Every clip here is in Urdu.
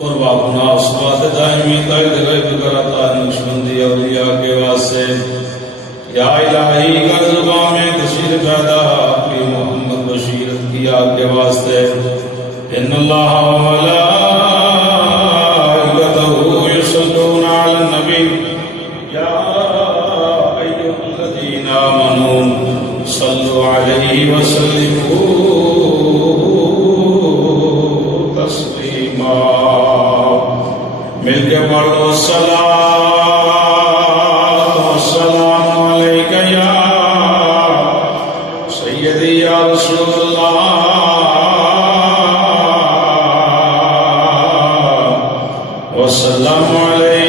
قربا گناہ صفات دائمی قید غیب کرتا نقشبندی اولیاء کے واسطے یا الہی کر زبان میں تشیر پیدا کی محمد بشیرت کیا کے واسطے ان اللہ و ملائکتہ یصلون علی النبی یا ایھا الذین آمنوا صلوا علیہ وسلموا تسلیما مل کے پڑھ لو الصلاۃ والسلام علیک یا سیدی یا رسول اللہ وسلام علیک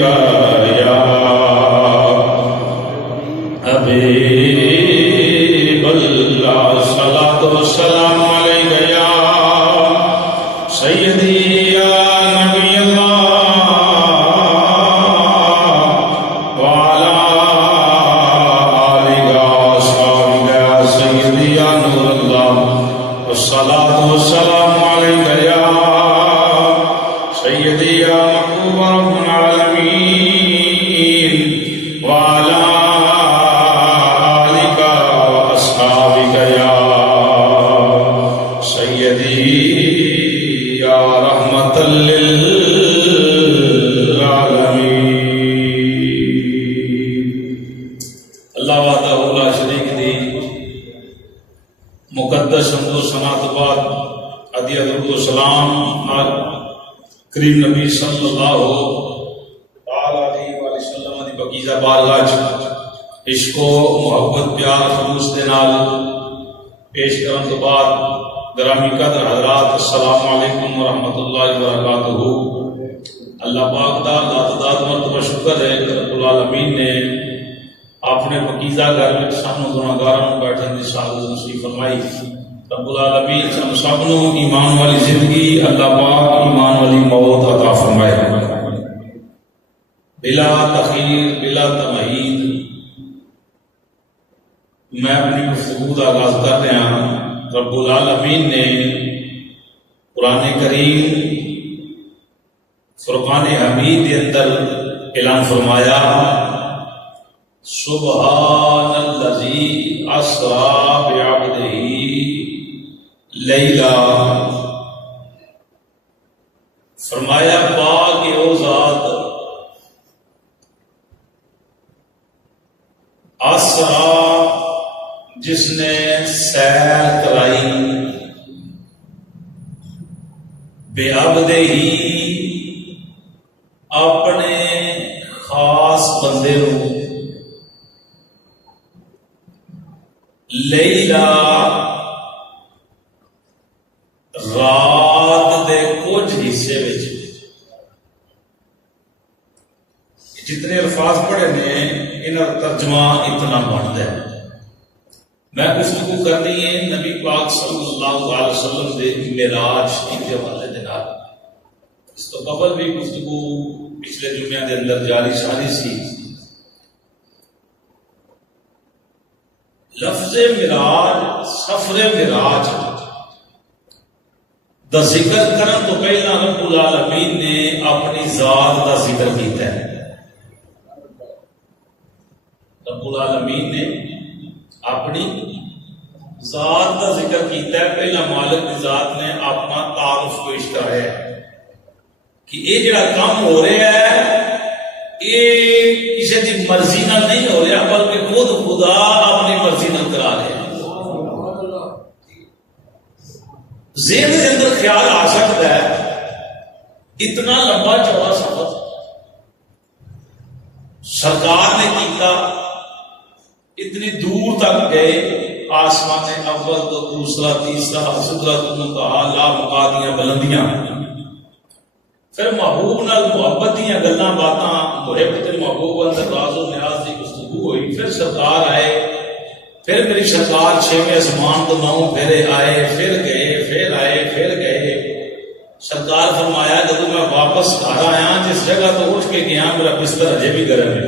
یا حبیب اللہ الصلاۃ والسلام علیک یا سیدی یا نبی اللہ وعلی آلہ وصحبہ یا سیدی یا نور اللہ والصلاۃ والسلام علیک یا سیدی یا محبوب رب العالمین وعلی آلہ واصحابہ یا سیدی یا رحمت للعالمین۔ اللہ وحدہ لا شریک دی مقدس حمد و ثنا تو بعد عدیہ درود و سلام کریم نبی صلی اللہ علیہ وسلم دی پاکیزہ بارگاہ وچ عشق و محبت پیار خلوص دے نال پیش کرن تو بعد گرامی قدر حضرات السلام علیکم ورحمۃ اللہ وبرکاتہ۔ اللہ پاک دا تعداد مرتبہ شکر ہے کہ رب العالمین نے اپنے پاکیزہ گھر میں سانوں گناہگاراں بیٹھن دی سعادت نصیب فرمائی۔ رب العالمین ہم سب نو ایمان والی زندگی اللہ پاک ایمان والی موت عطا فرمائے بلا تخیر بلا تمہید۔ میں اپنی گفتگو کا آغاز کر رہا ہوں۔ رب العالمین نے قرآن کریم فرقان حمید کے اندر اعلان فرمایا سبحان الذی اسری بعبدہ لیلا، فرمایا پاک وہ ذات اسری جس نے سیر کرائی بے عبدہ ہی اپنے خاص بندے نو لیلا رات دے کچھ حصے وچ۔ جتنے الفاظ پڑھے نے انہاں دا ترجمہ اتنا بنتا ہے۔ میں گفتگو کرنی ہے نبی پاک صلی اللہ علیہ وسلم دے معراج کے حوالے دے نال۔ اس تو قبل بھی گفتگو پچھلے جمعے دے اندر جاری ساری سی۔ لفظ معراج سفر معراج دا ذکر کرن تو پہلا رب العالمین نے اپنی ذات دا ذکر کیتا ہے۔ رب العالمین نے اپنی ذات کا ذکر کیتا ہے۔ پہلا مالک کی ذات نے اپنا تعارف پیش کرایا ہے کہ یہ جڑا کام ہو رہا ہے یہ کسی کی مرضی نہ نہیں ہو رہا بلکہ خود خدا اپنی مرضی نہ کرا رہا ہے۔ ذہن کے اندر خیال آ سکتا ہے اتنا لمبا چوڑا سفر سرکار نے کیتا، اتنی دور تک گئے، آسمان اول تو دوسرا تیسرا سدرۃ المنتہا لا مقادیاں بلندیاں، پھر محبوب نال محبت دیاں گلاں باتاں محبت محبوب اندر راز و نیاز کی گفتگو ہوئی، پھر سرکار آئے، پھر میری سرکار چھویں آسمان تو 9 پھیرے آئے، پھر گئے، پھر آئے، پھر گئے۔ سرکار فرمایا جب میں واپس گھر آیا جس جگہ تو اٹھ کے گیا میرا بستر اجے بھی گرم ہے۔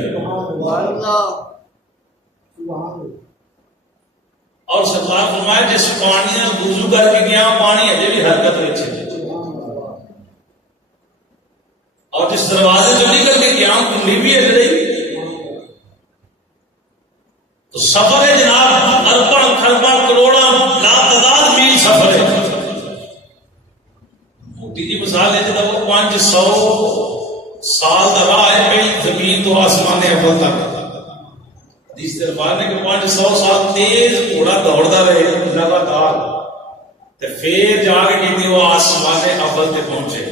اور سرکار فرمایا جس پانی وضو کر کے گیا پانی اجے بھی حرکت وچ ہے۔ اور جس دروازے سے نکل کے قیام کنڈلی بھی ہل رہی. تو سفر ہے جناب ارباں خرباں کروڑاں لاتعداد میل سفر ہے. موٹی جی مثال ہے جب وہ 500 سال کا راہ ہے پہلی زمین تو آسمان اول تک. حدیث دربار نے کہ 500 سال تیز گھوڑا دوڑتا رہے لگاتار تے پھر جا کے کہتے وہ آسمان اول تے پہنچے.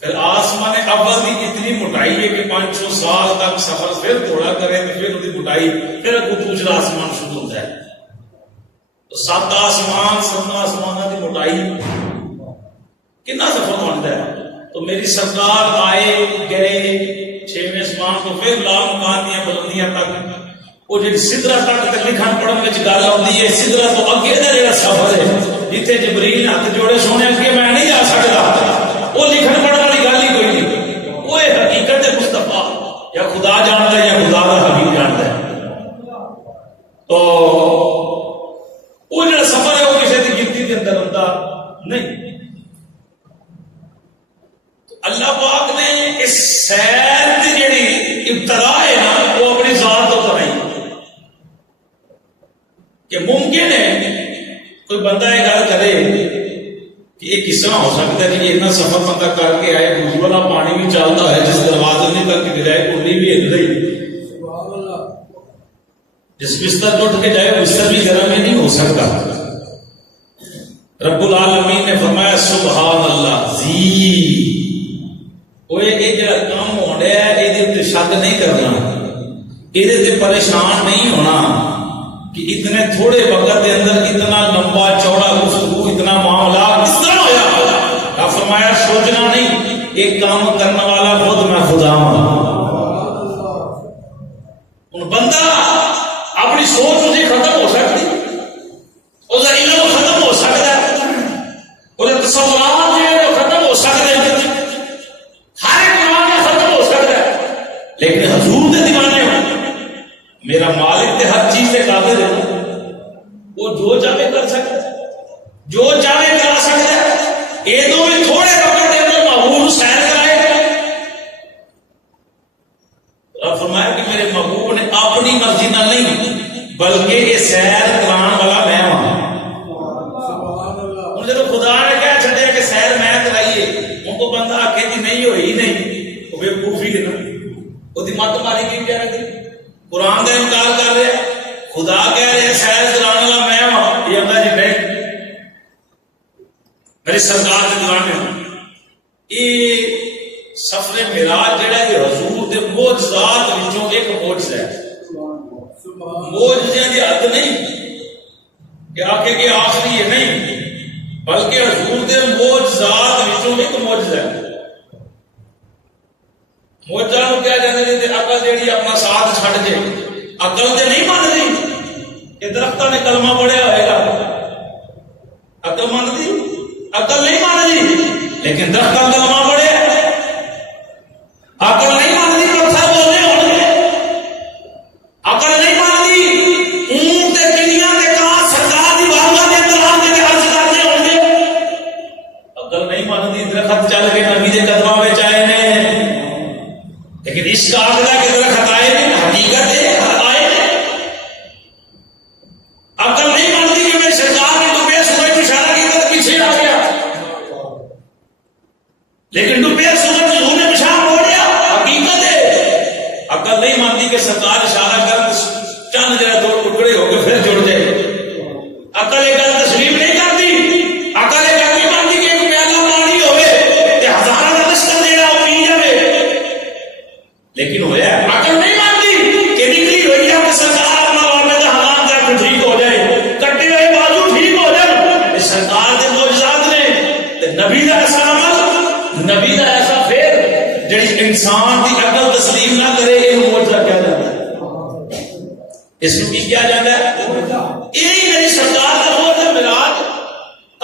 پھر آسمان اول کی اتنی موٹائی ہے کہ 500 سال تک سفر پھر تھوڑا کرے تو پھر اس کی موٹائی پھر اگو دوسرا آسمان شروع ہوتا ہے. تو 7 آسمان 7 آسمانوں کی موٹائی کتنا سفر بنتا ہے. تو میری سرکار آئے گئے 6ویں آسمان تو پھر لال مکان دیا بلندیاں تک وہ جی سدرا تک لکھن پڑھن میں گل آتی ہے. سدرا تو اگے کا جڑا سفر ہے جتنے جبریل ہاتھ جوڑے سونے اگے میں نہیں جا سکتا وہ لکھن پڑھن والی گل ہی کوئی نہیں. وہ حقیقت مصطفیٰ یا خدا جانتا ہے یا خدا کا حبیب جانتا ہے. تو وہ جڑا سفر ہے وہ کسی کی گنتی کے اندر ہوتا نہیں. اللہ پاک نے اس سیر کی جڑی ابتدا ہے نا وہ اپنی ذات تو کرائی کہ ممکن ہے کوئی بندہ یہ گل کرے کہ یہ کس طرح ہو سکتا ہے کہ اتنا سفر بندہ کر کے آئے وضو والا پانی بھی چلتا ہے جس دروازے نے کر کے گرائے کنڈلی بھی ہل رہی جس بستر کو اٹھ کے جائے بستر بھی گرم ہی نہیں ہو سکتا. رب العالمین نے فرمایا سبحان اللہ زی یہ جڑا کام ہو رہا ہے یہ شک نہیں کرنا یہ پریشان نہیں ہونا کہ اتنے تھوڑے وقت کے اندر اتنا لمبا چوڑا گفتگو اتنا معاملہ کس طرح ہوا. فرمایا سوچنا نہیں ایک کام کرنے والا خود میں خدا ہوں. بندہ اپنی سوچ اسے ختم ہو سکتی اس کا علم ختم ہو سکتا ہے اس تصورات جو ہے ختم ہو سکتے ہیں ہر ایک دیوانے ختم ہو سکتا ہے لیکن حضور کے دیوانے میرا مالک تے ہر چیز سے قادر ہے وہ جو چاہے کر سکتا ہے جو چاہے کرا سکتا ہے. یہ تو بھی تھوڑے وقت کے اندر محبوب سیر کرائے اور فرمایا کہ میرے محبوب نے اپنی مرضی نہ نہیں بلکہ یہ سیر کران والا میں ہوں. جب خدا نے کہا چھڑے کہ سیر میں کرائیے ان کو بندہ آکے دی نہیں ہوئی نہیں وہ بے وقوفی ہے نا وہ دی مت ماری کی کہہ رہے تھے قرآن کا انکار کر رہے خدا کہہ رہے سیر کرانے والا میں ہوں. یہ اللہ جی نہیں میری سرکار کے دیوانے ہوں. یہ سفر معراج جڑا ہے حضور دے معجزات وچوں ایک معجزہ ہے. معجزے دی حد نہیں کہ آگے کے آخری ہے نہیں بلکہ حضور دے معجزات وچوں ایک معجزہ ہے. معجزہ نو کیا جاندے نے عقل جیڑی اپنا ساتھ چھڈ دے عقل تے نہیں مان دی کہ درختاں نے کلمہ پڑھیا ہوئے گا عقل مان دی عقل نہیں مان دی لیکن درختاں کلمہ پڑھے عقل نہیں مان دی پتھر بولے ہون گے عقل نہیں مان دی اونٹ تے کنیاں تے کاں سرکار دی بارگاہ دے اندر آ کے عرض کرتے ہون گے. عقل نہیں مان دی درخت چل کے نبی دے قدماں وچ آئے نے لیکن اس کا آگدہ کے درخت آئے نے حقیقت ہے آئے نے. عقل نہیں مانتی کہ میں سرکار نے ڈوبے سورج اشارہ کی طرف پیچھے آ گیا لیکن ڈوبے سورج حضور نے پیشاب موڑ دیا حقیقت ہے. عقل نہیں مانتی کہ سرکار اشارہ کر چند جرا دو ٹکڑے ہو کے پھر جڑ جائے. عقل ایک گل تسلیم نہیں کرتی. عقل ایک گل نہیں مانتی کہ ایک پیالہ پانی ہوئے تے ہزاراں دا لشکر دینا وہ پی جائے لیکن ہوا عقل نہیں مانتی کہ نکلی ہوئی ہے کہ سرکار اپنا والد حالات جا کے ٹھیک ہو جائے کٹے ہوئے بازو ٹھیک ہو جائے. سرکار کے معجزات نے نبی کا ایسا عمل نبی کا ایسا پھر جڑی انسان کی عقل تسلیم نہ کرے یہ معجزہ کیا جاتا ہے. اس کو کیا جاتا ہے یہی میری سرکار کا معجزہ معراج.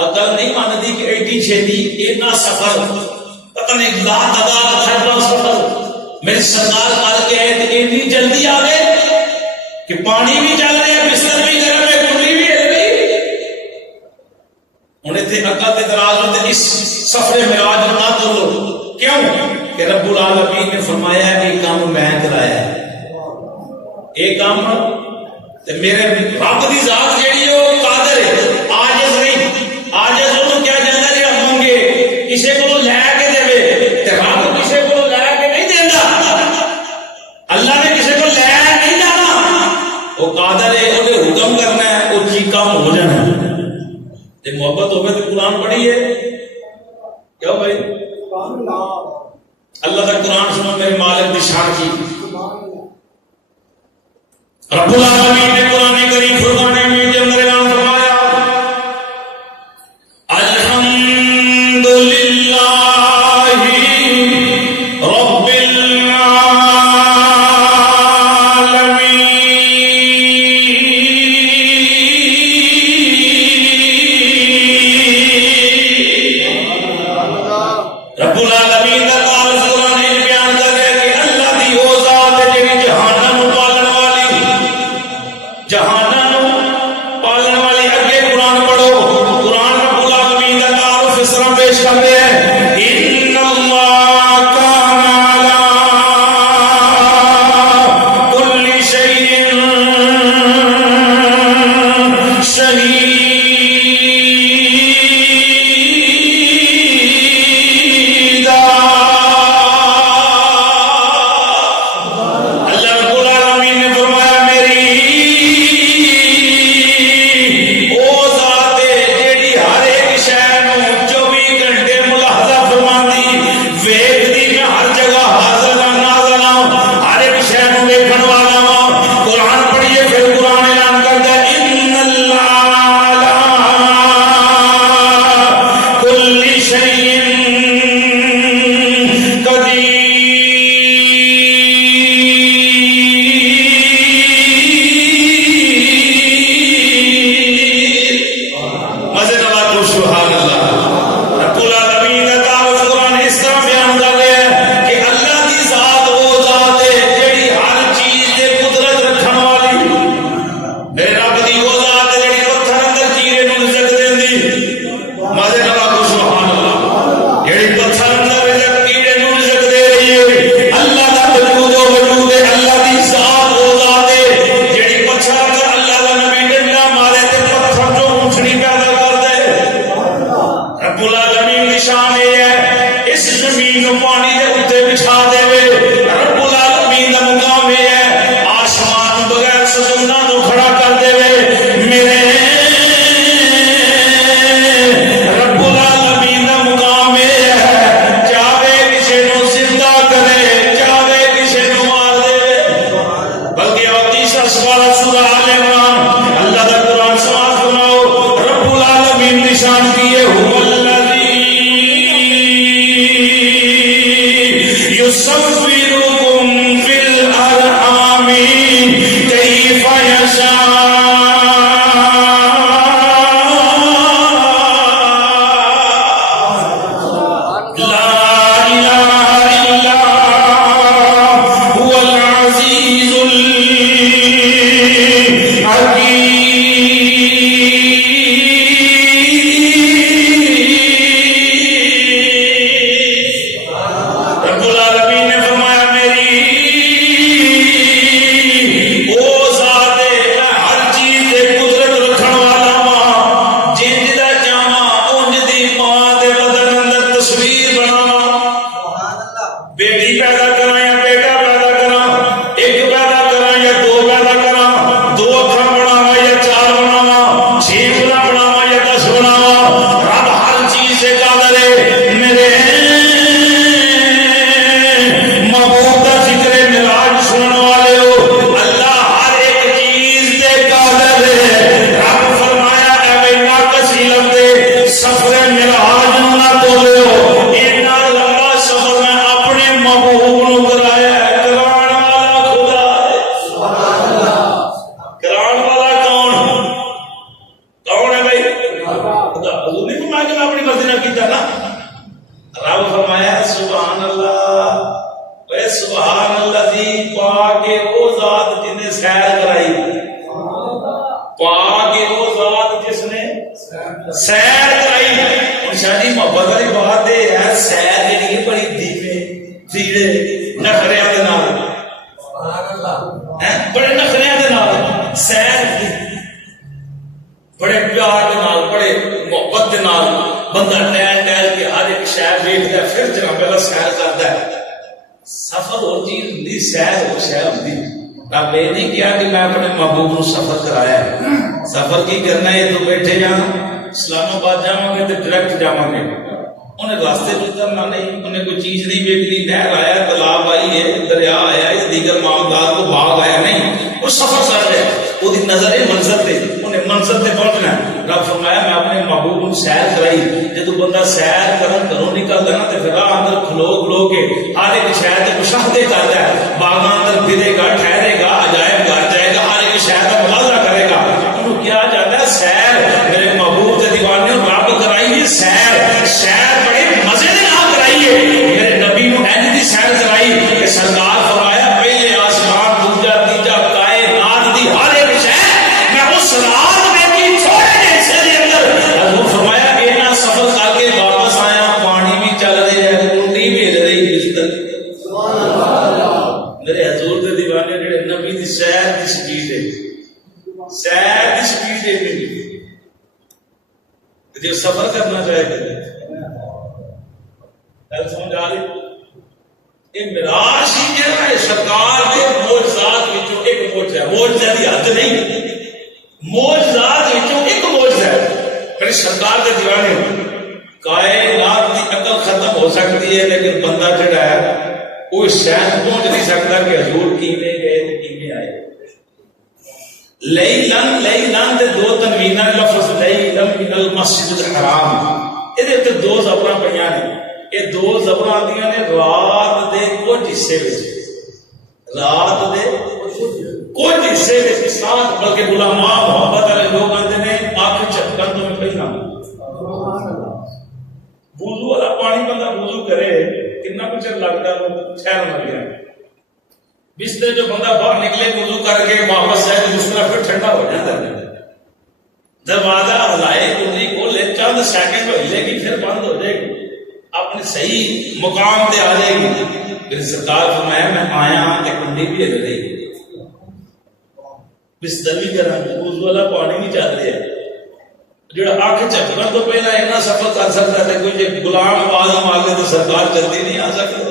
عقل نہیں مانتی کہ ایڈی چھیتی اتنا سفر پتہ نہیں لاتعداد خربہ سفر میری سرکار کر کے آئے تو اتنی جلدی آ گئے کہ پانی بھی چل رہے ہیں بستر بھی گرم ہے کنڈلی بھی ہل گئی. ہوں اتنے عقل کے دراز ہوتے اس سفر معراج نہ تو لو کیوں کہ رب العالمین نے فرمایا کہ کام میں کرایا ہے، یہ کام میرے رب کی ذات جیڑی ہے وہ قادر ہے، عاجز نہیں۔ عاجز انہوں کیا جانا جڑا منگے کسی کو لے کے دے، تے رب کسی کو لے کے نہیں دینا، اللہ نے کسی کو لے نہیں جانا، وہ قادر ہے، وہ حکم کرنا ہے، وہ چیز کام ہو جانا ہے۔ تے محبت ہوگی تو قرآن پڑھیے کیا بھائی، اللہ کا قرآن سنو، میرے مالک کی شان کی۔ رب العالمین نے قرآن کریم فرقان میں جب میرے نام فرمایا الحمدللہ رب العالمین، رب العالمین کا تعارف قرآن میں بیان کر رہے کہ اللہ دی وہ ذات ہے جی جہانوں پالن والی۔ اگے قرآن پڑھو، قرآن رب العالمین کا تعارف اس طرح پیش کرتے ہیں ان اللہ کان علی کل شیء شہیدا۔ اللہ رب العالمین نے فرمایا میری سیر کرائی. شاہ جی محبت والی بات ہے، سیر جی بڑی بیڑے نخریاں دے نال بڑے نخریاں دے نال سیر بڑے پیار دے نال بڑے محبت دے نال بندہ ٹہل ٹہل کے ہر ایک شہر ویکھدا ہے پھر جناب پہلا سیر کردا ہے سفر وہ چیز ہوندی سیر وہ شے ہوندی رب یہ نہیں کیا کہ میں اپنے محبوب کو سفر کرایا ہے سفر کی کرنا ہے تو بیٹھے جانا اسلام آباد جاواں گے تو ڈائریکٹ جاواں گے انہیں راستے میں اترنا نہیں انہیں کوئی چیز نہیں بیچنی نہر آیا تالاب آئی ہے دریا آیا ہے دیگر معاملات کو باغ آیا نہیں وہ سفر کر رہے وہ نظر ہے منظر تے انہیں منظر تے پہنچنا ہے رب فرمایا میں اپنے محبوب کو سیر کرائی جب بندہ سیر کرن گھروں نکلتا نا تو پھر راہ اندر کھلو کھلو کے ہر ایک شہر کے مشاہدے کرتا ہے باغاں اندر پھرے گا ٹھہرے گا عجائب گھر جائے گا ہر ایک شہر کا ملاحظہ کرے گا انہوں کیا جاتا ہے سیر میرے محبوب کے دیوانے رب کرائیے سیر سیر بڑے مزے دے نال کرائیے میرے نبی نے ایسی سیر کرائی کہ سرکار فرمایا پہلے آسمان دوجا تیجا کائنات دی ہر ایک شہر میں اس رات میں کی چھوڑے جیسے دے اندر حضور فرمایا اینا سفر کر کے واپس آیا پانی بھی چل رہی ہے الٹی بھی ہل رہی بستر میرے حضور دے دیوانے جڑے نبی دی سیر دی سپیڈ ہے سیر دی سپیڈ ہے جو سفر کرنا چاہے گا سمجھ آ رہی یہ معراج ہی کہنا ہے سرکار کے معجزات وچوں ایک معجزہ ہے معجزے دی حد نہیں معجزات وچوں ایک معجزہ ہے پھر سرکار کے دیوانے کائنات کی عقل ختم ہو سکتی ہے لیکن بندہ جڑا ہے وہ اس شہر پہنچ نہیں سکتا کہ حضور کیویں گئے تے کیویں آئے لیلن دے دو تنویناں لفظ لیلن من المسجد الحرام یہ دو زبراں پڑھیاں نے یہ دو زبراں آندیاں نے رات دے کچھ حصے وچ رات دے کچھ حصے وچ ساتھ بلکہ علماء محبت والے لوگ آندے نے اکھ چکن تو پہلا وضو والا پانی بندہ وضو کرے کتنا کچھ لگتا ہے ٹھہر مر گیا بستر جو بندہ باہر نکلے وضو کر کے واپس جائے تو بستر پھر ٹھنڈا ہو جاتا ہے دروازہ ہلائے کنجی کھولے چند سیکنڈ ہلے گی پھر بند ہو جائے گی اپنے صحیح مقام پہ آ جائے گی پھر سرکار فرمایا میں آیا کہ کنڈی بھی ہل رہی بستر بھی گرم وضو والا پانی بھی چل رہا ہے جڑا اکھ چکن تو پہلا اتنا سفر کر سکتا ہے کوئی غلام آواز مار لے تو سرکار جلدی نہیں آ سکتی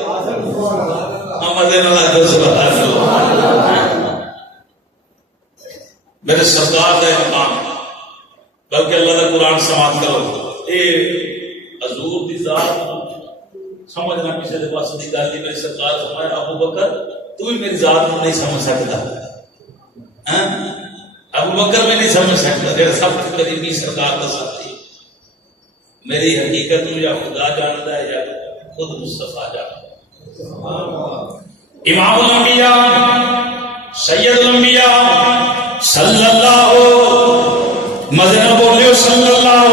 میرے سرکار کا مقام بلکہ اللہ کا قرآن سماعت کرو اے حضور دی ذات سمجھنا کسی دے پاس دی گل نہیں میرے سرکار فرمایا ابو بکر تو بھی میری ذات کو نہیں سمجھ سکتا ابو بکر میں نہیں سمجھ سکتا میرا سب سے قریبی سرکار کا ساتھی میری حقیقت میں یا خدا جانتا ہے یا خود مصطفیٰ جانتا ہے امام الانبیاء سید الانبیاء صلی اللہ مدینہ بولیو صلی اللہ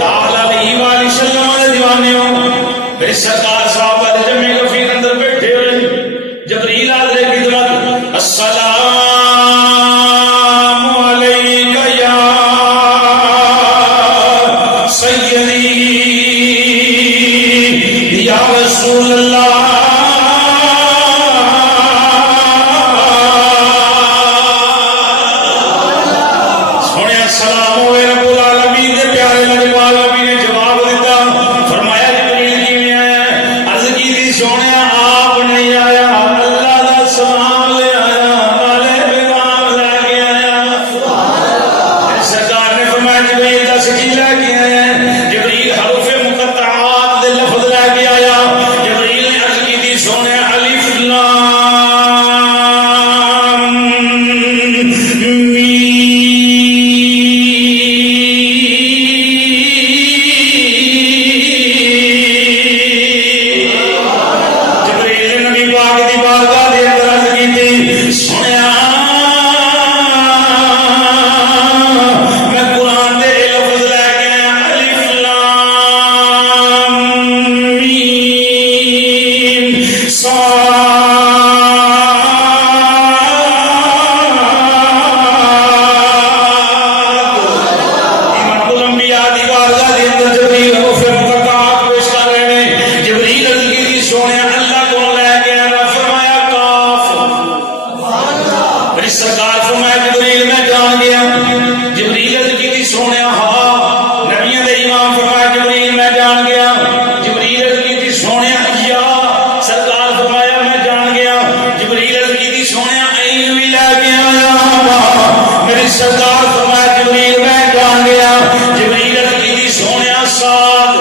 تعالی علیہ وآلہ وسلم علیہ دیوانے ہو میرے سرکار صاحب علیہ جمعہ غفیر اندر بیٹھے ہوئے جبریل علیہ کی طرف السلام علیکہ یا سیدی یا رسول اللہ جبریل حروف مقطعات دے لفظ لے کے آیا جبریل نے عرض کی سرکار فرمایا جبریل میں جان گیا. جبریل عرض کی سونیا ساتھ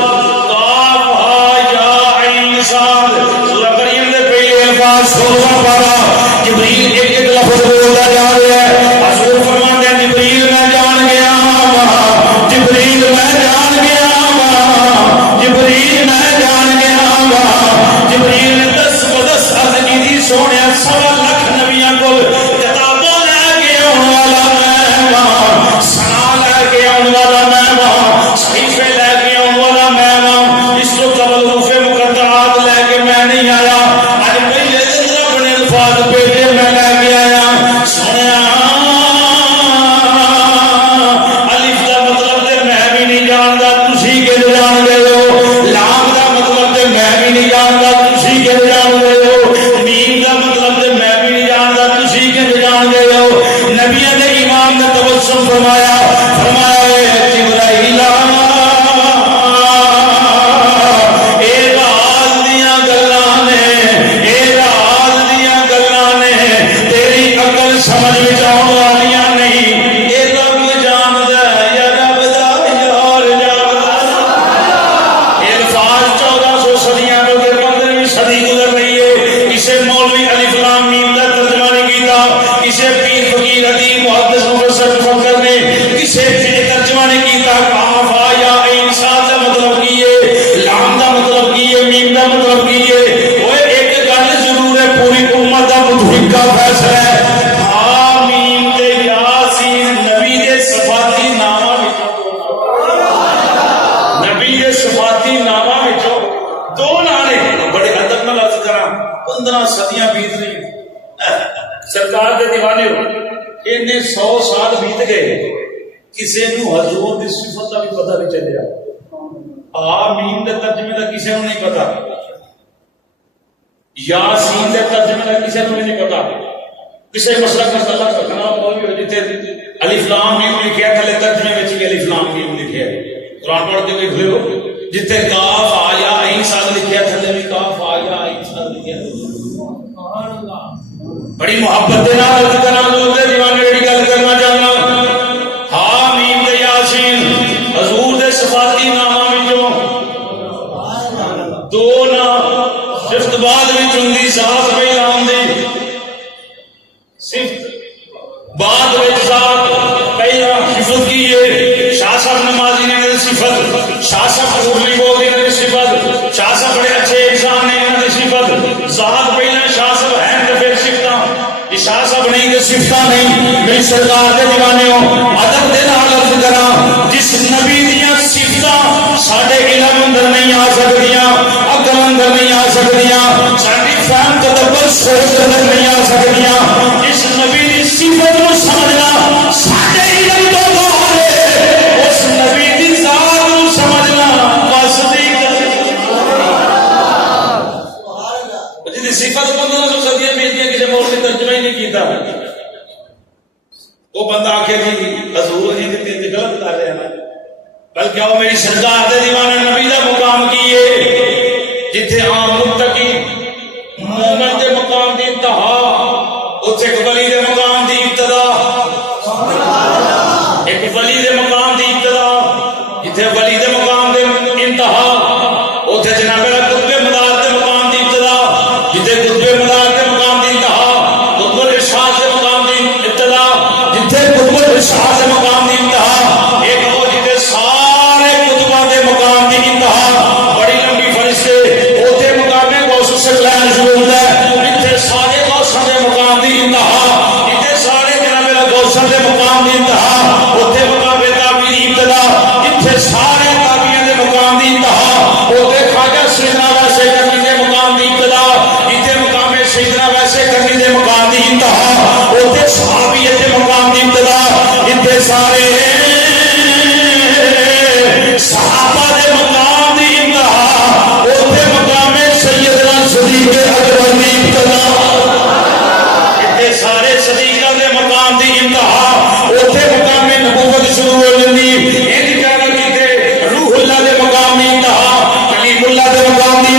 کاف ہا یا عین ساتھ سورہ مریم دے پہلے الفاظ 16 پارا جبریل ایک ایک لفظ بولتا جا رہا ہے. حضور فرماتے ہیں جبریل میں جان گیا, جبریل میں جان گیا, جبریل میں جان گیا. جبریل نے 10 بدس عرض کی سونیا 1.25 لاکھ نبیاں کو کتابوں لے کے آنے والا میں وہاں, سنا لے کے آنے والا میں وہاں, صحیفے لے کے آنے والا میں وہاں. اس کو قبل روفے مقدرات لے کے میں نہیں آیا, آج پہلے دن اپنے الفاظ بیٹے میں لے کے آیا. سنیا الف دا مطلب تے میں بھی نہیں جانتا, تسی کہ جان دے ہو. لام دا مطلب تے میں بھی نہیں جانتا, تسی کہ جان دے ہو. میم دا مطلب تے میں بھی نہیں جانتا, تسی کہ جان دے ہو. نبیوں نے امام نے تبسم فرمایا, فرمایا جبرائیل اے راز دیاں گلاں نے, اے راز دیاں گلاں نے, تیری عقل سمجھ وچ آਉਣ والیاں نہیں. اے رب جاندا یا رب دا یار جاندا. اے الفاظ 1400 صدیاں تو 15ویں صدی گزر رہی ہے. کسے مولوی الف لام میم دا ترجمہ نہیں کیتا, کسے پیر فقیر ادیب محدث مفسر مفکر نے کسے ترجمہ نہیں کیتا. کاف ہا یا عین صاد دا مطلب کی ہے, لام دا مطلب کی ہے, میم دا مطلب کی ہے. اوے ایک گل ضرور ہے, پوری امت دا متفقہ فیصلہ ہے, ہا میم تے یاسین نبی دے صفاتی ناماں وچوں, نبی دے صفاتی ناماں وچوں 2 نام نے. بڑے ادب نال عرض کراں 15 صدیاں بیت رہی سرکار دے دیوانے ہو, انہیں 100 سال بیت گئے, کسی نو حضور دی صفت کا بھی پتہ نہیں چلیا. آمین دے ترجمے کا کسی نو نہیں پتا, یاسین دے ترجمے کا کسی نو نہیں پتا. کسی مسلک میں اللہ کا کلام موجود ہے جتے الف لام میم لکھیا تھلے ترجمے وچ بھی الف لام میم لکھیا ہے. قرآن پڑھ کے دیکھ لو, جتے کاف آیا عین صاد لکھیا تھلے بھی کاف آیا عین صاد لکھیا. سبحان اللہ. بڑی محبت دے نال عرض کراں, حضور دے دیوانے جڑی گل کرنا چاہنا. ہا میم تے یاسین حضور دے صفاتی ناماں وچوں 2 نام صفت بعد وچ ہوندی, ذات پہلا ہوندی, صفت بعد وچ ذات پہلا. صفت کی ہے شاہ صاحب نمازی نے صفت, شاہ صاحب اردو بولتے ہیں صفت, شاہ صاحب بڑے اچھے انسان نے صفت. ذات پہلا شاہ صاحب ہیں تو پھر صفتاں, شاہ صاحب نہیں تو صفتاں نہیں. میری سرکار کے دیوانے ہو, ادب دے نال عرض کراں, جس نبی دیاں صفتاں ساڈے علم اندر نہیں آ سکدیاں, عقل اندر نہیں آ سکدیاں, ساڈی فہم تدبر سوچ اندر نہیں آ سکدیاں, جس نبی دی صفت نو سمجھنا ساڈے علم تو باہر ہے, اس نبی دی ذات نو سمجھنا بس نہیں. جی صفت 1500 صدیاں بیت گئی, کسی مولوی نے ترجمہ ہی نہیں کیتا. وہ بندہ آخر جی حضور ہند غلط کر رہے ہیں, بلکہ وہ میری سرکار دے دیوانے نبی دا مقام کی ہے جتھے عام متقی مومن دے مقام دی انتہا, اتھے ایک ولی دے مقام دی ابتدا, ایک ولی دے مقام دی ابتدا, جتھے ولی دے مقام دے انتہا, اتھے جناب قطب مدار دے مقام دی ابتدا, جتھے قطب مدار دے مقام دی انتہا, قطب الارشاد دے مقام دی ابتدا, جتھے قطب الارشاد دے مقام دی انتہا, ایک وہ جتھے سارے قطبہ دے مقام دی انتہا, بڑی لمبی فرشتے اتھے مقام غوث السلام شروع ہوتا ہے, جتھے سارے غوثاں دے مقام دی انتہا, جتھے سارے جناب غوثاں دے مقام دی انتہا, اتھے مقام تابعی ابتدا, جتھے سارے تابعین دے مقام دی انتہا, اتھے خواجہ سیدنا ویسے کرنی دے مقام دی ابتدا, جتھے مقام سیدنا ویسے کرنی دے مقام دی انتہا, اتھے صحابیت دے مقام دی ابتدا, جتھے سارے صحابہ دے مقام دی انتہا, اتھے مقام سیدنا صدیق اکبر دی ابتدا, جتھے سارے صدیقہ دے مقام دی انتہا, اتھے مقام نبوت شروع ہو جاندی. روح اللہ دے مقام دی انتہا, کلیم اللہ دے مقام دی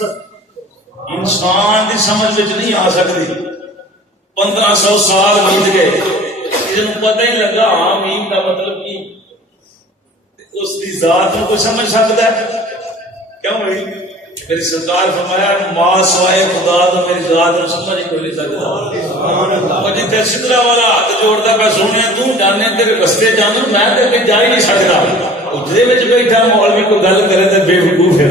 انسان کی سمجھ میں نہیں آ سکتی. 1500 سال بیت گئے, کسی کو پتہ ہی لگا آمین کا مطلب کی. اس کی ذات کو کوئی سمجھ سکتا ہے؟ کیوں بھائی میری سرکار فرمایا ماں سوائے خدا تو میری ذات کو سمجھ ہی کوئی نہیں سکتا. جتنے سدرا والا ہاتھ جوڑتا پہ سونے تو جانے تیرے رستے جانو میں تے جا ہی نہیں سکتا. ادھر وچ بیٹھا مولوی کوئی گل کرے تو بے وقوف ہے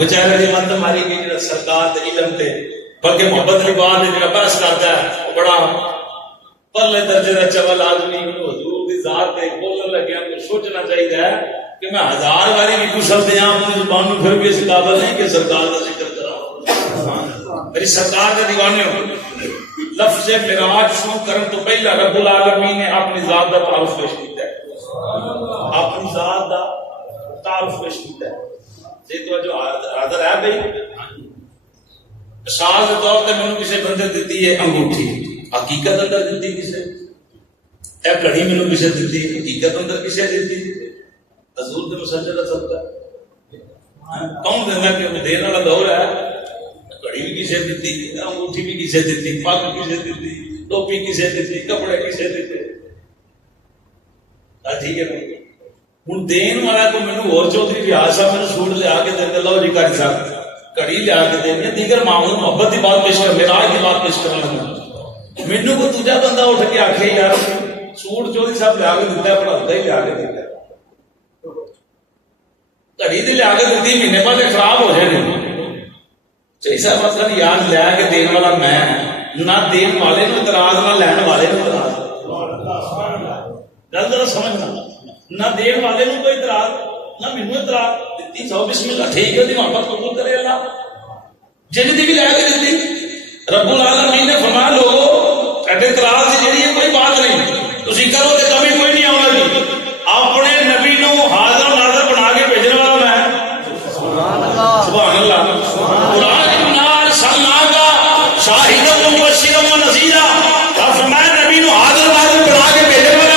بچارے کی مت ماری گئی جڑا سرکار دے علم تے بلکہ محبت کی بات ہے جڑا بحث کرتا ہے وہ بڑا پرلے درجے کا چول آدمی حضور دی ذات تے بولن لگیا تو سوچنا چاہیے کہ میں 1000 باری بھی کچھ دیا اپنی زبان میں پھر بھی اس قابل نہیں کہ سرکار کا ذکر کرا. میری سرکار کے دیوانے ہو لفظ معراج شروع کرنے تو پہلا رب العالمین نے اپنی ذات کا تعارف پیش کیا ہے. اپنی ذات کا تعارف پیش کیا ہے. یہ تو جو حاضر ہے بھائی مثال کے طور پہ میں کسی بندے دیتی ہے انگوٹھی, حقیقت اندر دیتی کسے, اے گھڑی میں کسے دیتی, حقیقت اندر کسے دیتی, حضور دے مسجد کا صدقہ کون دینا کہ وہ دینے والا دور ہے. گھڑی بھی کسے دیتی, انگوٹھی بھی کسے دیتی, پگ کسے دیتی, ٹوپی کسے دیتی, کپڑے کسے دیتے. ٹھیک ہے ہوں دین والا کو مینو اور چودھری ریاض صاحب میں سوٹ لیا کے دے لو جی کر صاحب گھڑی لیا کے دینی دیگر معمول محبت کی بات پیش کر میراج کی بات پیش کرنا لگا. مینو کوئی دوجا بندہ اٹھ کے آخے یار سوٹ چودھری صاحب لیا کے دیتا ہے پڑھاتا ہی لیا کے دیتا ہے, گھڑی تو لیا کے دیتی مہینے بعد خراب ہو جائے چاہیے صاحب مطلب یاد لیا کے دین والا میں نہ دین والے کو اعتراض نہ لین والے کو اعتراض. گل ذرا سمجھنا نہ دین والے کو کوئی اعتراض نہ مینوں اعتراض. دیتی سو بسم اللہ ٹھیک ہے دی محبت قبول کرے اللہ جن دی بھی لے کے دیتی. رب العالمین نے فرمایا لوگو اٹے اعتراض کی جڑی ہے کوئی بات نہیں تسی کرو تے کبھی کوئی نہیں آوے گی. اپنے نبی نو حاضر ناظر بنا کے بھیجنے والا میں سبحان اللہ سبحان اللہ. قرآن نال سنا کا شاہد و مبشر و نذیرا فرمایا نبی نو حاضر ناظر بنا کے بھیجنے والا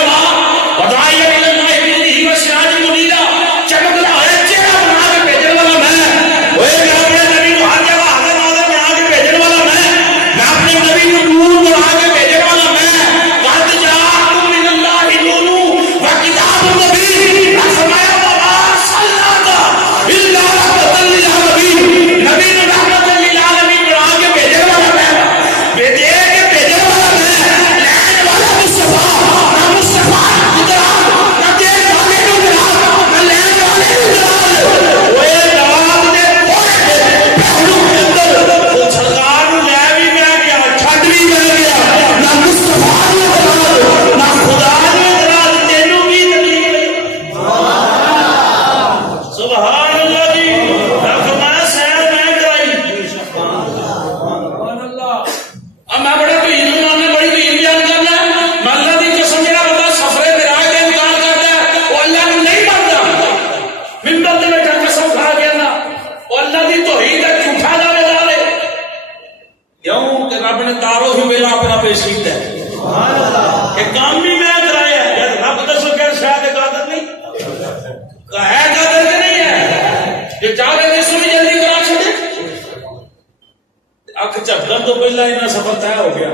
تو پہلا اتنا سفر طے ہو گیا.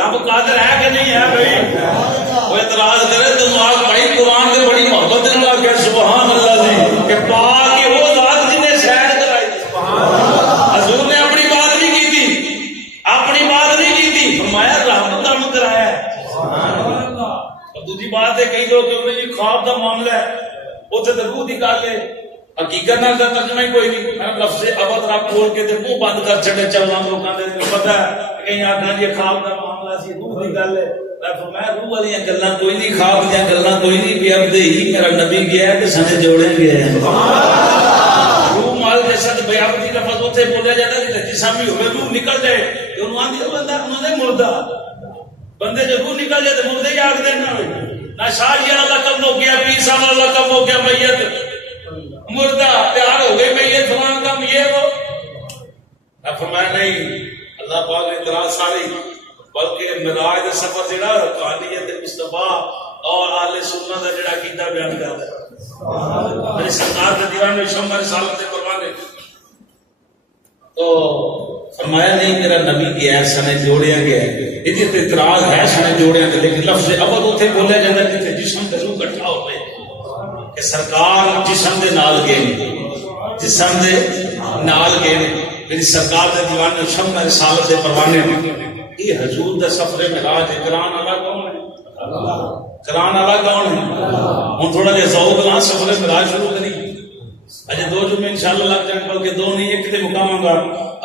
رب قادر ہے کہ نہیں ہے بھائی وہ اعتراض کرے تم آگ بھائی قرآن سے بڑی محبت نے لگا کہ سبحان اللہ جی کہ پاک کہ وہ ذات جنہیں سیر کرائی. حضور نے اپنی بات نہیں کی تھی, اپنی بات نہیں کی تھی, فرمایا رحمت کام کرایا ہے. اور دوسری بات ہے کئی لوگ کہتے ہیں خواب کا معاملہ ہے اتنے تو روح کی گل ہے حقیقت نال ترجمہ ہی کوئی نہیں. لفظ ابد رب کھول کے تے منہ بند کر چھڑے چلنا لوکاں دے پتہ ہے کہیں آکھاں یہ خواب دا معاملہ سی روح دی گل ہے. میں روح والی گلاں کوئی نہیں خواب دی گلاں کوئی نہیں پیا تے ہی میرا نبی گیا تے سنے جوڑے گئے ہیں. روح مال جیسا تے بیاب دی لفظ اوتھے بولیا جاتا ہے کہ جسم بھی ہوے روح نکل جائے تے انہاں آندی بندہ انہاں دے مردہ بندے جو روح نکل جائے تے مردے ہی آکھ دے نہ شاہ اللہ کم ہو گیا پیسا اللہ کم ہو گیا میت مردہ تیار ہو گئی میت فلان کم یہ وہ. فرمایا نہیں اللہ پاک نے اعتراض ساری بلکہ معراج کا سفر جڑا روحانیت مصطفیٰ اور اہل سنت کا جڑا عقیدہ بیان کرتا ہے میری سرکار کے دیوانے شمع رسالت کے پروانے. تو فرمایا نہیں میرا نبی گیا ہے سنے جوڑیا گیا ہے. یہ اعتراض ہے سنے جوڑیا گیا لیکن لفظ ابد اتنے بولیا جاتا ہے جتنے جسم کے روح کٹھا ہوئے کہ سرکار جسم دے نال گئے جسم دے نال گئے. میری سرکار دے دیوانے شمع رسالت دے پروانے. یہ حضور دے سفر معراج کران والا کون ہے؟ کران والا کون ہے؟ ہوں تھوڑا جہا ذوق نہ سفر معراج شروع کری. اجے دو جمعے انشاءاللہ لگ جائیں بلکہ دو نہیں ایک دے مقام گا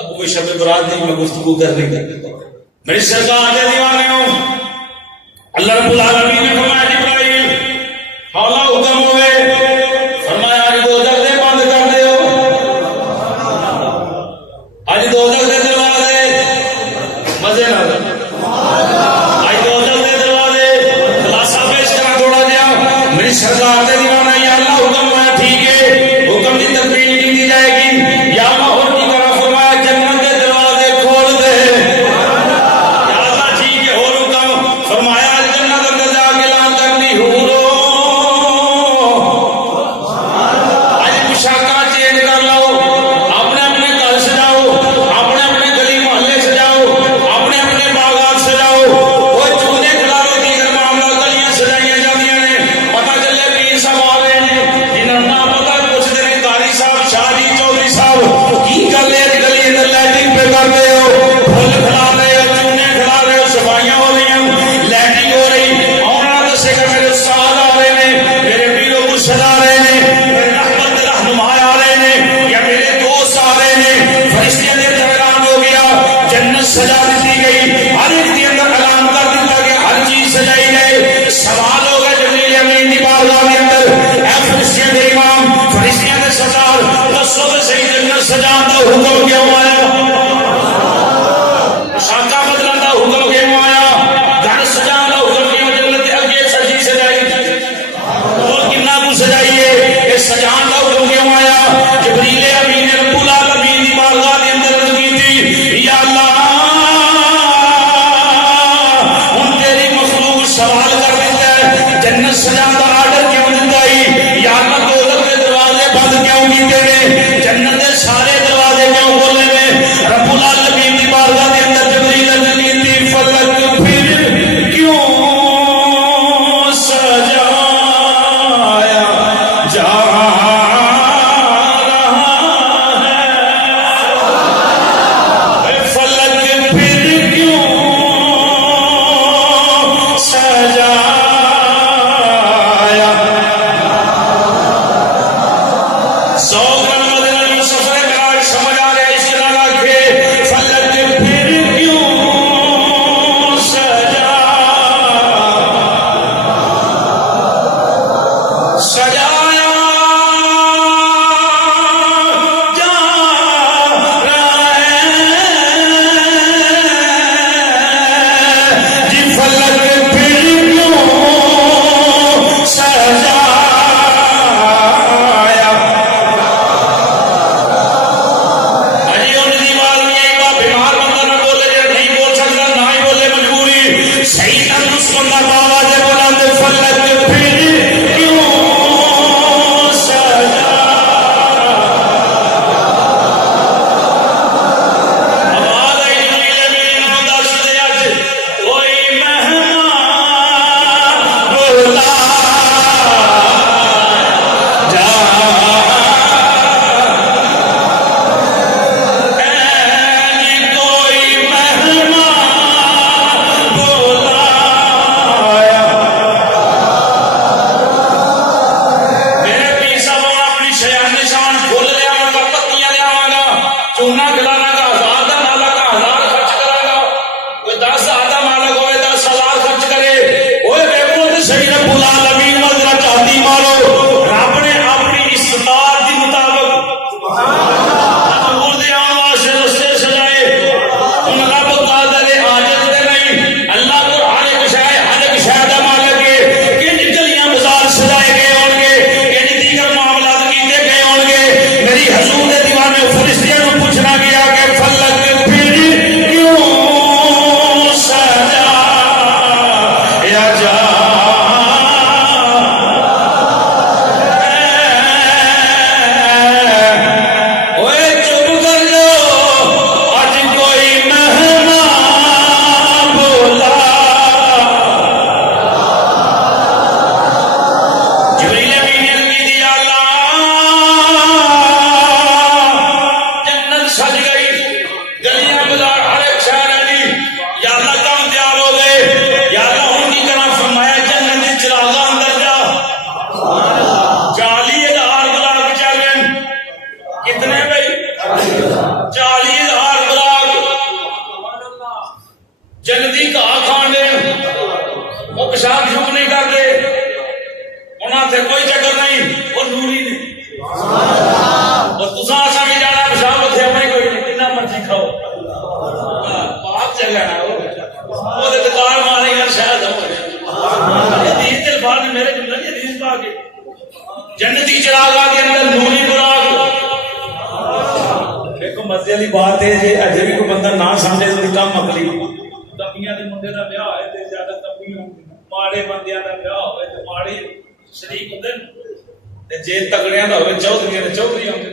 اگو میں شب برات نہیں میں گفتگو کرنی. میری سرکار دے دیوانے ہوں اللہ رب العالمین نے فرمایا جبرائیل حوالہ حکم ہوئے فرمایا آج دوزخ دے بند کر دیو. آج دوزخ دے دروازے مزے نہ آج دوزخ دے دروازے خلاصہ پیش کرا تھوڑا جہا. میری سرکار دے دیوانے یا اللہ حکم ہوا ٹھیک ہے حکم کی تکمیل کی دی جائے گی. یا اللہ اور کی طرح فرمایا جنت کے دروازے کھول دے. یا اللہ ٹھیک ہے اور حکم فرمایا جنت اندر جا کے اعلان کرنی حورو آج پوشاکاں چینج کر لو اپنے اپنے گھر سجاؤ اپنے اپنے گلی محلے سجاؤ اپنے اپنے باغات سجاؤ. وہ چونے کھلاڑے دیگر معاملہ گلیاں سجائیاں جاندیاں نے. پتہ چلے پیر صاحب آ رہے ہیں جنہوں نہ پتہ پوچھتے ہیں قاری صاحب شاہ جی چودھری صاحب کی گل ہے گلی اندر لائٹنگ پہ کر رہے ہو پھول کھلا رہے ہو چونے کھلا رہے ہو صفائیاں ہو رہی ہیں لائٹنگ ہو رہی. آنا دسے گا میرے استاد آ رہے ہیں میرے پیر و مرشد آ رہے ہیں میرے رحمت رہنما آ رہے ہیں یا میرے دوست آ رہے ہیں. فرشتیاں دے اعلان ہو گیا جنت سجا دی گئی. ہر ایک کے اندر اعلان کر دیتا کہ ہر چیز سجائی گئے. سوال ہو گئے جبریل امین دی بارگاہ کے اندر اے فرشتیاں دے امام فرشتیاں دے سردار دسو تو صحیح جنت سجان دا حکم کیوں آیا؟ شاکا بدلن دا حکم کیوں آیا؟ گھر سجان دا حکم کیوں؟ جنت اگے سجی سجائی اور کنا کو سجائیے یہ سجان دا حکم کیوں آیا؟ جبریل امین رب العالمین دی بارگاہ کے اندر عرض کی تھی یا اللہ ہن تیری مخلوق سوال کر دیتا ہے جنت سجان دا آرڈر کیوں دیتا ہے؟ یا اللہ دوزخ کے دروازے بند کیوں کیتے نے؟ جنت دے سارے دروازے کیوں کھولے نے؟ رب العالمین دی بارگاہ کے اندر جبریل عرض کی تھی فلک پھر کیوں سجایا جا فلک پھر کیوں سجایا. سوگن مدن سفر معراج سمجھ آ رہا اس طرح رکھے فلک پھر کیوں سجایا جا رہا ہے جی فلک پھر کیوں سجایا. صحیح تندرست بندہ بابا جے بولا دے فلک پھر کیوں سجا. آواز آئی جبریل امین نو دس دے اج کوئی مہمان بولا جا کوئی مہمان بولایا. میرے پیر صاحب اپنی شیان نشان کھول لیا گا پتیاں لیا گا چونا کھلانا گا 1000 کا مالک 1000 خرچ کرے گا کوئی 10,000 کا مالک ہوئے 10,000 خرچ کرے وہ بیبو تو صحیح رب العالمین مزرا چاہتی مارو رب نے اپنی استطاعت کے مطابق حضور دے آن واسطے رستے سجائے. ان رب قادر عاجز دے نہیں اللہ کو ہر ایک شے دا مالک ہے. کنج گلیاں بازار سجائے گئے ہون گے کنج دیگر معاملات کیتے گئے ہون گے. میری حضور دے دیوانے فرشتیاں نو پوچھنا گیا جنتی گھا کھان دے وہ پیشاب جھک نہیں کرتے انہاں تے کوئی چکر نہیں وہ نوری نے اور تساں اساں بھی جانا پیشاب اتنے اپنے کوئی نہیں کتنا مرضی کھاؤ پاک جگہ ہے وہ تے کار مارے گا شاید حدیث دل بار نے میرے جملہ یہ حدیث پا کے جنتی چراغاں کے اندر نوری براق دیکھو مزے والی بات ہے جی اجے بھی کوئی بندہ نہ سمجھے تو کم عقلی تپیاں دے منڈے دا بیاہ ہوئے تے زیادہ تپیاں ماڑے بندیاں دا بیاہ ہوئے تے ماڑے شریک ہوندے تے جے تگڑیاں دا ہوئے چودھریاں تے چودھری ہوندے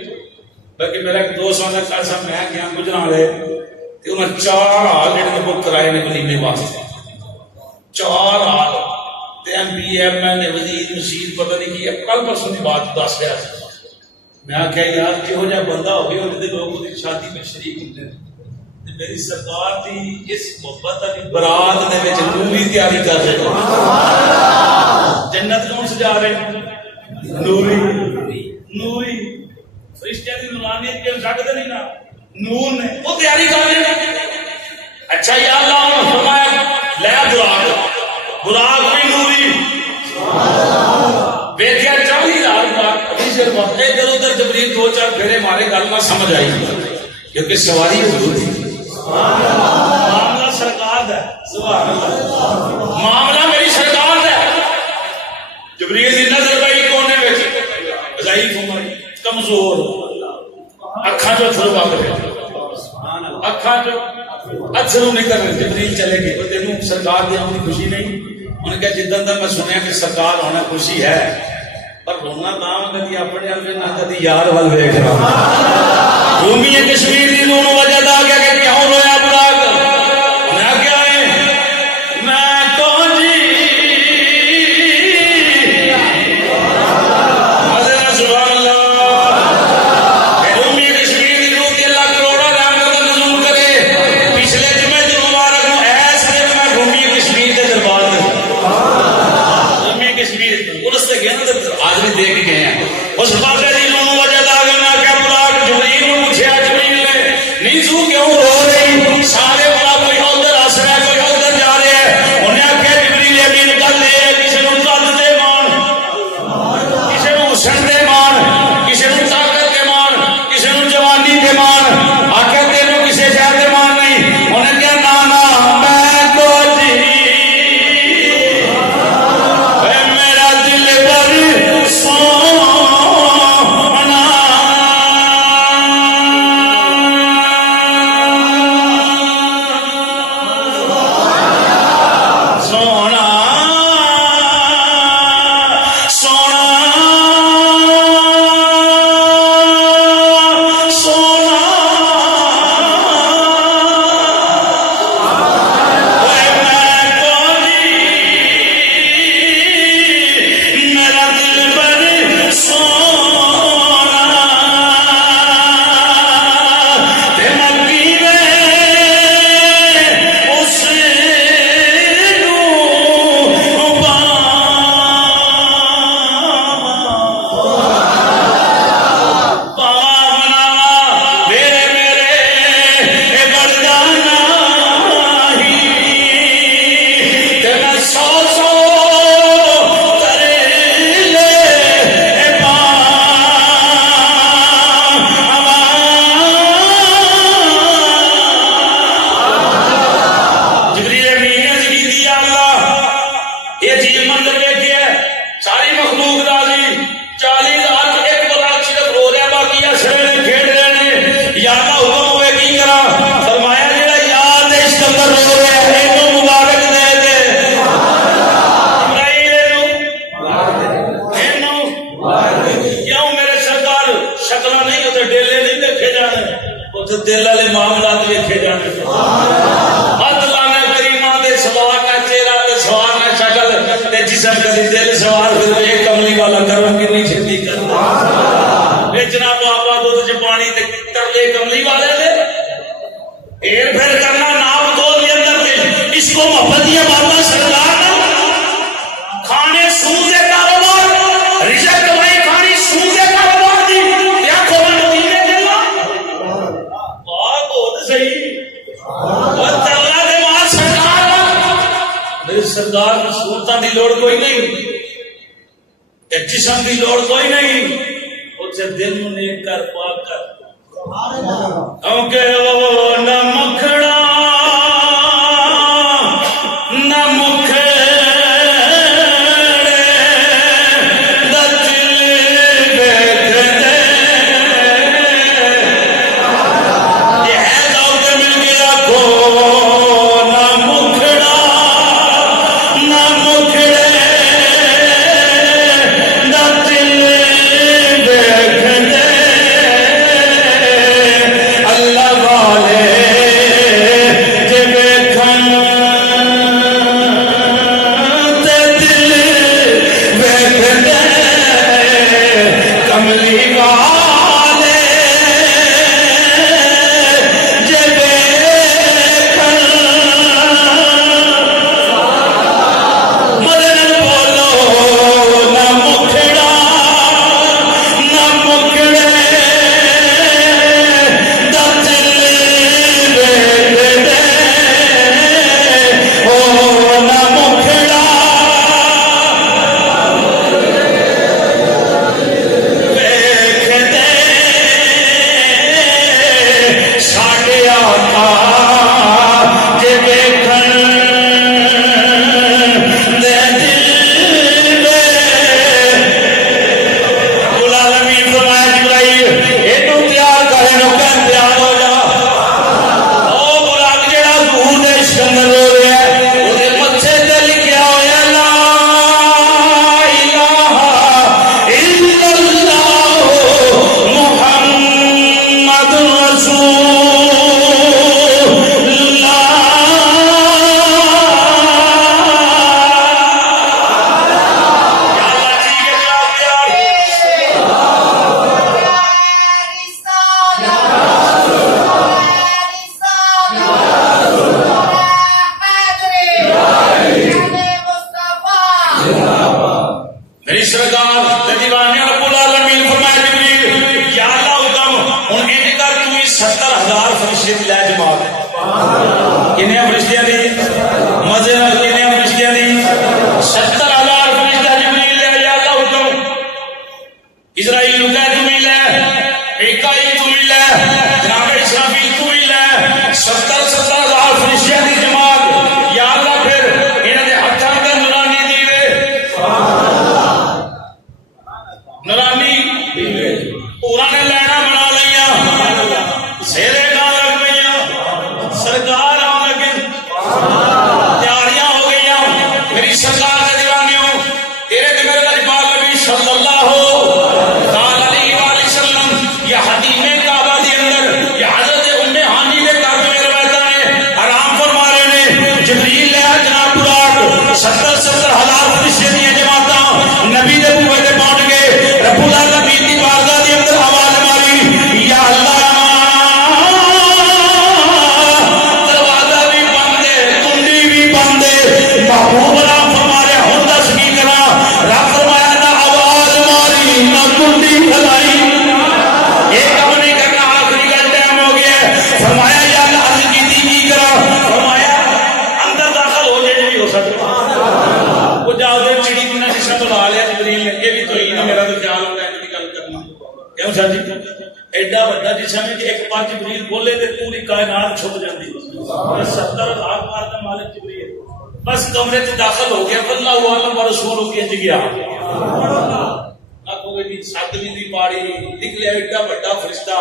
بلکہ میرا ایک دوست آندا کل صاحب میں گیا گجراں والے تے انہاں 4 ہال جڑے بک کرائے نے ولیمے واسطے 4 ہال تے M P M L A وزیر مشیر پتہ نہیں کی کل پرسوں دی بات دس رہا سی میں کہا یار کہو جا بندہ ہو گیا اور لوگ دی شادی میں شریک ہوندے تے میری سرکار دی اس محبت دی برات دے وچ نوری تیاری کر رہے جنت کون سجا رہے نوری نوری فرشتے دی نورانیت کے سکتے نہیں نا نور نے وہ تیاری کر رہے اچھا یا اللہ نے فرمایا لے براق بھی نوری بیٹیا 40,000 بار ادھر ادھر جبریل 2-4 پھیرے مارے گل نہ سمجھ آئی کیونکہ سواری حضور تھی معاملہ سرکار ہے سبحان اللہ معاملہ میری سرکار ہے جبریل دی نظر پئی کونے وچ ضعیف عمر کمزور اکھاں جو تھرو آ گئے اکھاں جو اچھرو نکل رہے جبریل چلے گئے وہ تینوں سرکار دی اپنی خوشی نہیں انہوں نے کہا جدن تک میں سنیا کہ سرکار ہونا خوشی ہے پر رونا نام کدی اپنے اپنے نہ کدی یار وال ویکھ رہا رومی کشمیر دی نون وجہ آ گیا کہ کیوں رویا براق میں کیا ہے میں تو جی حضرت سبحان اللہ رومی کشمیر دی نون دی اللہ کروڑا رحمت نزول کرے پچھلے جمعے دی مبارک نو ایس نے میں رومی کشمیر دے دربار رومی کشمیر اس سے گیا نا آدمی دیکھ گئے ہیں اس بات دی نون وجہ آ گیا میں کیا براق جبریل نے پوچھا جبریل نے نیزو کیوں رو رہی سارے بڑا کوئی ادھر ہس رہا ہے کوئی ادھر جا رہا ہے انہیں آخیا جبریل امین گل لے کسی نو قد دے مان کسی نو حسن دے مان کسی نو طاقت دے مان کسی نو جوانی دے مان آخیا تینوں کسی شہر دے مان نہیں انہیں کیا نانا میں تو جی میرا دل بر سونا سونا سونا سونا میں تو میرا دل بر سونا تے مکی اس ساری مخلوق راضی 40,000 ایک براق صرف رو رہا باقی اسرے نے کھیڈ رہے ہیں یا اللہ حکم ہوئے کی کرا فرمایا جڑا یاد اس قدر رو رہا ہے اینو مبارک دے دے اینو کیوں میرے سرکار شکلاں نہیں ہوتے ڈیلے نہیں دیکھے جانے اتنے دل والے معاملات دیکھے جانے اللہ نے کریمہ دے سوار کا چہرہ تے سوار کا شکل تے جسم کدی دل سوار پھر ایک کملی والا کرم کی نہیں چھتی کرنا اے جناب آبا دودھ چ پانی تے کرلے کملی والے دے ایر پھر کرنا نام دو کے اندر دے اس کو محبت دیا باتاں سرکار کھانے سوزے کاروبار رزق کمائی کھانی سوزے کاروبار دی یا کھول مدینے دلا بہت صحیح اور تعالی دے وہاں سرکار سرکار کی صورتوں کی لوڑ کوئی نہیں، ایک جسم کی لوڑ کوئی نہیں، اسے دل میں نیک کر پاک کر کیونکہ وہ نہ مکھڑا نہ مکھڑے دا دل ویکھ دے، یہ ہے داؤد مل گیا کو نہ مکھڑا نہ مکھڑے دا دل ویکھ دے، اللہ والے جے ویکھن تے دل ویکھ دے، کملی والے جے ویکھن، مدن بولو نہ مکھڑا نہ مکھڑے دا دل ویکھ دے، او نہ مکھڑا ویکھ دے، ساڈے آقا جے ویکھن دے دل وے، رب العالمین فرمایا جبرائیل اینو تیار کر، اینو کہن تیار ہو جا، او براق جڑا روح دے عشق اندر رو رہا ہے، اودے متھے تے لکھیا ہویا لا الہ الا اللہ محمد رسول اللہ۔ یا اللہ ٹھیک ہے جناب پیار، میری سرکار تے دیوانے رب العالمین فرمایا جبریل یا اللہ حکم ہن انج کر تو 70,000 فرشتے دی لے جماعت، کنے فرشتیاں دی مزے نال کنے فرشتیاں دی 70,000 فرشتہ جبریل لے، یا اللہ حکم اسرائیل نو کہہ تو مل ہے، میکائیل تو مل ہے، جناب اسرافیل تو مل ہے، 70,000 فرشتیاں دی جماعت، یا اللہ پھر انہاں دے ہتھاں تے نورانی دیوے، نورانی پورا نے لینا بنا لیا، سیرے گاہ لگ گئیاں، سرکار آن لگے، تیاریاں ہو گئیاں، میری سرکار کے دیوانیوں تیرے تے میرے نبی پاک نبی صلی اللہ تعالی علیہ وآلہ وسلم یہ حدیث کعبہ دے اندر یہ حضرت ام ہانی دے گھر میں روایتاں نے آرام فرما رہے نے، جبریل لے آیا جناب پاک 70,000 فرشتے دی جماعتاں نبی دے بوئے تے پہنچ گئے، رب العالمین دی بارگاہ دے اندر آواز ماری یا اللہ دروازہ بھی بند ہے، کنڈی بھی بند ہے، محبوب آرام فرما رہے ہن دس کی کراں، رب فرمایا نہ آواز ماری نہ کنڈی کھلائی، یہ کم نہیں کرنا، آخری کا ٹائم ہو گیا ہے، فرمایا یا اللہ عرض کی کراں، فرمایا اندر داخل ہو جائے بھی ہو سکتا، وہ جاؤ دے چڑی کی نہ جسے بلا لیا جبریل نے، یہ بھی تو ہی نہ میرا تو خیال ہوتا ہے کہ گل کرنا کیوں شاہ جی ایڈا بڑا جسم ہے کہ ایک بار جبریل بولے تو پوری کائنات چھپ جاتی، 70,000 بار کا مالک جبریل بس کمرے سے داخل ہو گیا، اللہ عالم و رسول کی انج گیا، آکھو گے سات بھی دی پاڑی نکلیا ایڈا بڑا فرشتہ،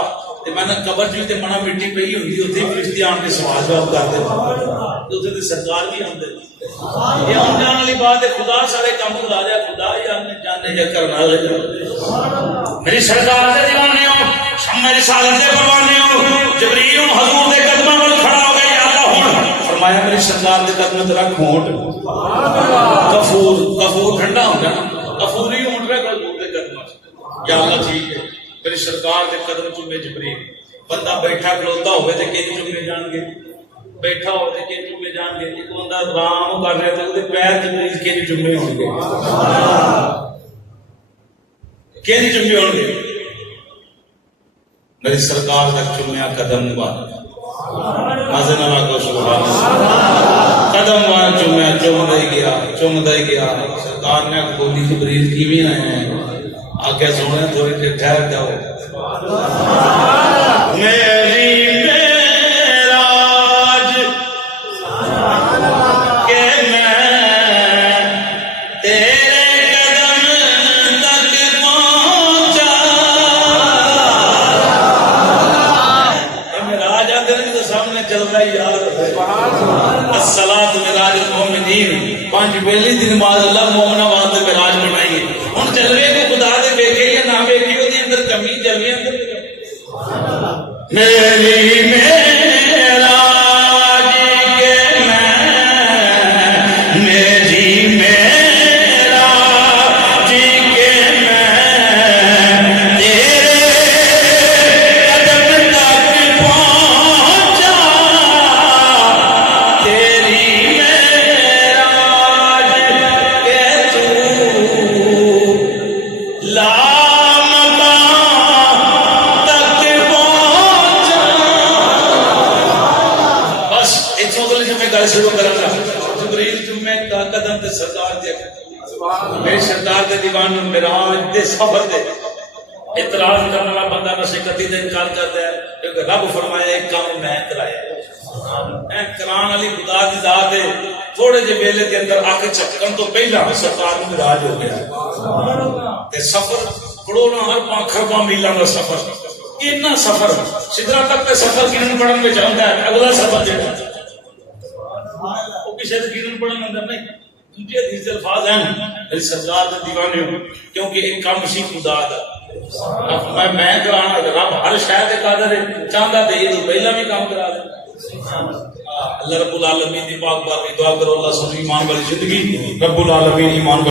تے میں نے قبر جی تے منا مٹی پئی ہوندی اوتھے فرشتے آن کے سوال جواب کرتے تے اوتھے تے سرکار بھی آندے، یہ آن جان والی بات ہے، خدا سارے کام کرا دیا، خدا ہی آنے جانے یا کرنا لے، میری سرکار دے دیوانے ہو، شمع رسالت دے پروانے ہو، جبریل حضور دے قدموں ول کھڑا ہو گیا، یا اللہ ہن فرمایا میری سرکار دے قدموں تے رکھ ہونٹ، کفور ٹھنڈا ہو گیا، کفور ہی ہونٹ رہے حضور دے قدموں، یا اللہ ٹھیک ہے، میری سرکار دے قدم چومے جبریل، بندہ بیٹھا کھلوتا ہوئے تے کیں چومے جان گے، بیٹھا ہو تے کیں چومے جان گے، ایک بندہ آرام کر رہے تے اودے پیر جبریل کیں چومے ہون گے، کیں چومے ہون گے، میری سرکار تک چومیا قدم مبارک، مازن اللہ کو سبحان اللہ، قدم وہاں چومیا چومدا ہی گیا سرکار نے بولی جبریل کیویں آئے ہیں آگے سونے تھوڑی دیر ٹھہر جاؤ میری معراج کہ میں تیرے قدم تک پہنچا معراج آتے ہیں تو سامنے چل رہا ہے یار الصلاۃ معراج المومنین پانچ ویلی دی نماز اللہ مومنہ واسطے معراج بنائی ہے ہن چل رہے کو خدا دے ویکھے یا نہ ویکھے او دی اندر کمی چلی اندر میری معراج کہ میں میری معراج کہ میں تیرے قدم تک پہنچا تیری معراج کہ تو لا شروع کرنا جبریل جمعے کا قدم تے سرکار دے میرے سرکار دے دیوان معراج دے سفر دے اعتراض کرنے والا بندہ نصیحتی دے انکار کرتا ہے کیونکہ رب فرمایا ایک کام میں کرایا اے کران والی خدا دی ذات ہے تھوڑے جے ویلے دے اندر آ کے چکن تو پہلا سرکار نوں معراج ہو گیا تے سفر کروڑاں ارباں خرباں میلاں دا سفر اتنا سفر سدرا تک تے سفر کنن پڑھن وچ آندا ہے اگلا سفر جڑا شاید یقیناً پڑھنے اندر نہیں دوسری حدیث الفاظ ہیں میری سرکار دے دیوانے ہو کیونکہ ایک کام اسی خدا دا میں کرانا رب ہر شاید دے قادر ہے چاہتا تے یہ تو پہلا بھی کام کرا دے اللہ رب العالمین دی پاک بار کی دعا کرو اللہ سن ایمان والی زندگی رب العالمین ایمان